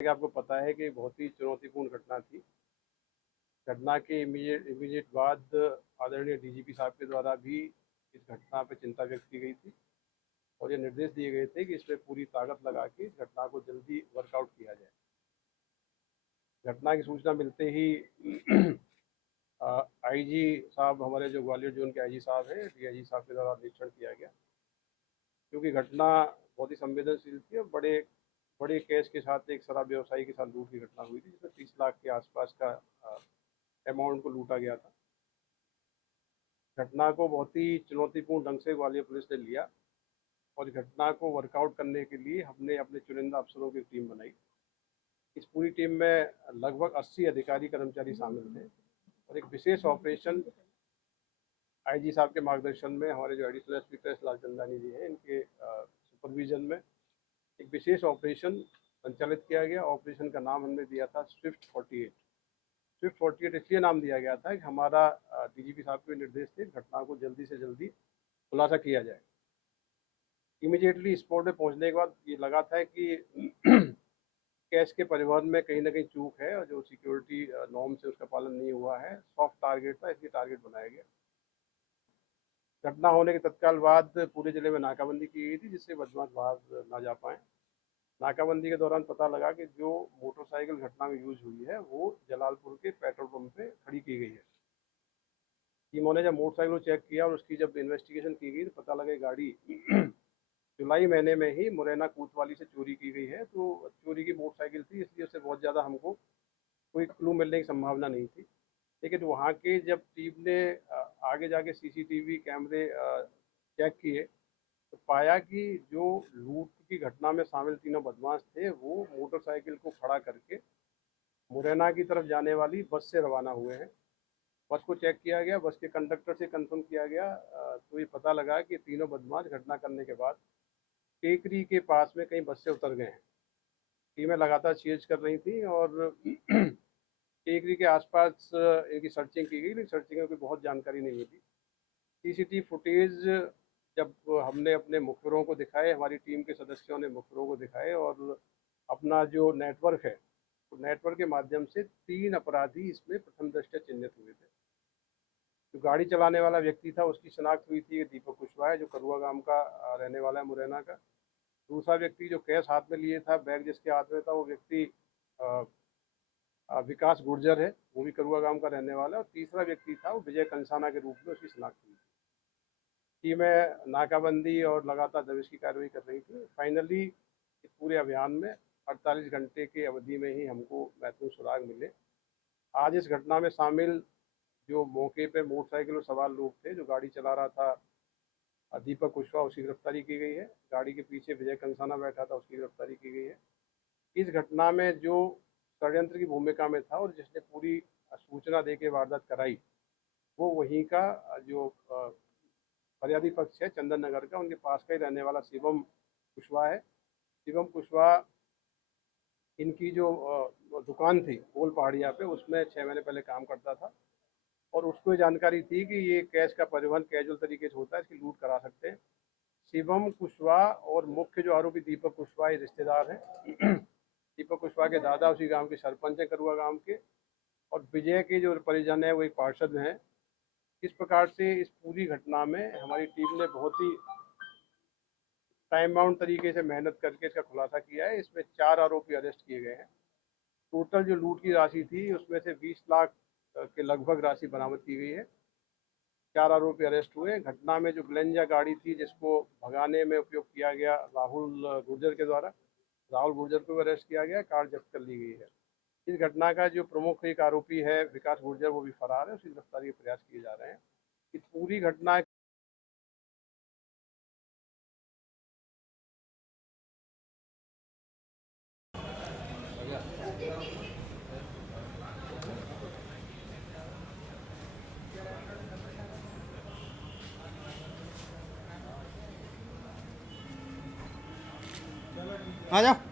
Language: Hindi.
कि आपको पता है कि बहुत ही चुनौतीपूर्ण घटना थी। घटना के इमीडिएट बाद आदरणीय डीजीपी साहब के द्वारा भी इस घटना पर चिंता व्यक्त की गई थी और ये निर्देश दिए गए थे कि इसमें पूरी ताकत लगा के इस घटना को जल्दी वर्कआउट किया जाए। घटना की सूचना मिलते ही आईजी साहब, हमारे जो ग्वालियर जोन के आईजी साहब हैं, डीआईजी साहब के द्वारा निरीक्षण किया गया, क्योंकि घटना बहुत ही संवेदनशील थी और बड़े बड़े केस के साथ एक शराब व्यवसायी के साथ लूट की घटना हुई थी, जिसमें 30 लाख के आसपास का अमाउंट को लूटा गया था। घटना को बहुत ही चुनौतीपूर्ण ढंग से ग्वालियर पुलिस ने लिया और घटना को वर्कआउट करने के लिए हमने अपने चुनिंदा अफसरों की टीम बनाई। इस पूरी टीम में लगभग 80 अधिकारी कर्मचारी शामिल थे और एक विशेष ऑपरेशन आईजी साहब के मार्गदर्शन में, हमारे जो एडिशनल एसपी प्रेस लालचंदानी जी हैं, इनके सुपरविजन में एक विशेष ऑपरेशन संचालित किया गया। ऑपरेशन का नाम हमने दिया था स्विफ्ट 48। स्विफ्ट 48 इसलिए नाम दिया गया था कि हमारा डीजीपी साहब के निर्देश थे घटना को जल्दी से जल्दी खुलासा किया जाए। इमीडिएटली स्पॉट पे पहुंचने के बाद ये लगा था कि कैश के परिवहन में कहीं ना कहीं चूक है और जो सिक्योरिटी नॉर्म से उसका पालन नहीं हुआ है। सॉफ्ट टारगेट था, इसलिए टारगेट बनाया गया। घटना होने के तत्काल बाद पूरे जिले में नाकाबंदी की गई थी, जिससे बदमाश बाहर ना जा पाए। नाकाबंदी के दौरान पता लगा कि जो मोटरसाइकिल घटना में यूज हुई है वो जलालपुर के पेट्रोल पंप पे खड़ी की गई है। टीमों ने जब मोटरसाइकिल को चेक किया और उसकी जब इन्वेस्टिगेशन की गई तो पता लगा गाड़ी जुलाई महीने में ही मुरैना कोतवाली से चोरी की गई है। तो चोरी की मोटरसाइकिल थी, इसलिए उससे बहुत ज़्यादा हमको कोई क्लू मिलने की संभावना नहीं थी। लेकिन वहाँ के जब टीम ने आगे जाके सीसीटीवी कैमरे चेक किए तो पाया कि जो लूट की घटना में शामिल तीनों बदमाश थे वो मोटरसाइकिल को खड़ा करके मुरैना की तरफ जाने वाली बस से रवाना हुए हैं। बस को चेक किया गया, बस के कंडक्टर से कंफर्म किया गया तो ये पता लगा कि तीनों बदमाश घटना करने के बाद टेकरी के पास में कहीं बस से उतर गए हैं। टीमें लगातार चेज कर रही थी और टेकरी के आसपास इनकी सर्चिंग की गई, लेकिन सर्चिंग में कोई बहुत जानकारी नहीं मिली। सीसीटीवी फुटेज जब हमने अपने मुखबिरों को दिखाए, हमारी टीम के सदस्यों ने मुखबिरों को दिखाए और अपना जो नेटवर्क है, तो नेटवर्क के माध्यम से 3 अपराधी इसमें प्रथम दृष्टया चिन्हित हुए थे। जो गाड़ी चलाने वाला व्यक्ति था उसकी शिनाख्त हुई थी, दीपक कुशवाहा है, जो करुआ गांव का रहने वाला है, मुरैना का। दूसरा व्यक्ति जो कैश हाथ में लिए था, बैग जिसके हाथ में था, वो व्यक्ति विकास गुर्जर है, वो भी करुआ गांव का रहने वाला है। और तीसरा व्यक्ति था वो विजय कंसाना के रूप में उसकी शिनाख्त हुई थी। टीमें नाकाबंदी और लगातार दबिश की कार्रवाई कर रही थी। फाइनली इस पूरे अभियान में 48 घंटे के अवधि में ही हमको महत्वपूर्ण सुराग मिले। आज इस घटना में शामिल जो मौके पे मोटरसाइकिल और सवार लोग थे, जो गाड़ी चला रहा था दीपक कुशवाहा, उसकी गिरफ्तारी की गई है। गाड़ी के पीछे विजय कंसाना बैठा था, उसकी गिरफ्तारी की गई है। इस घटना में जो षड्यंत्र की भूमिका में था और जिसने पूरी सूचना दे के वारदात कराई, वो वहीं का जो फरियादी पक्ष है चंदन नगर का, उनके पास का ही रहने वाला शिवम कुशवाहा है। शिवम कुशवाहा, इनकी जो दुकान थी कोल पहाड़िया पे, उसमें 6 महीने पहले काम करता था और उसको जानकारी थी कि ये कैश का परिवहन कैजुअल तरीके से होता है, इसकी लूट करा सकते हैं। शिवम कुशवाहा और मुख्य जो आरोपी दीपक कुशवाहा रिश्तेदार हैं। दीपक कुशवाहा के दादा उसी गांव के सरपंच हैं, करुआ गांव के, और विजय के जो परिजन है वो एक पार्षद हैं। इस प्रकार से इस पूरी घटना में हमारी टीम ने बहुत ही टाइम बाउंड तरीके से मेहनत करके इसका खुलासा किया है। इसमें 4 आरोपी अरेस्ट किए गए हैं। टोटल जो लूट की राशि थी उसमें से 20 लाख के लगभग राशि बरामद की गई है। 4 आरोपी अरेस्ट हुए। घटना में जो ग्लेंजा गाड़ी थी जिसको भगाने में उपयोग किया गया राहुल गुर्जर के द्वारा, राहुल गुर्जर को अरेस्ट किया गया, कार जब्त कर ली गई है। इस घटना का जो प्रमुख एक आरोपी है विकास गुर्जर, वो भी फरार है, उसकी गिरफ्तारी के प्रयास किए जा रहे हैं। इस पूरी घटना आ जाओ।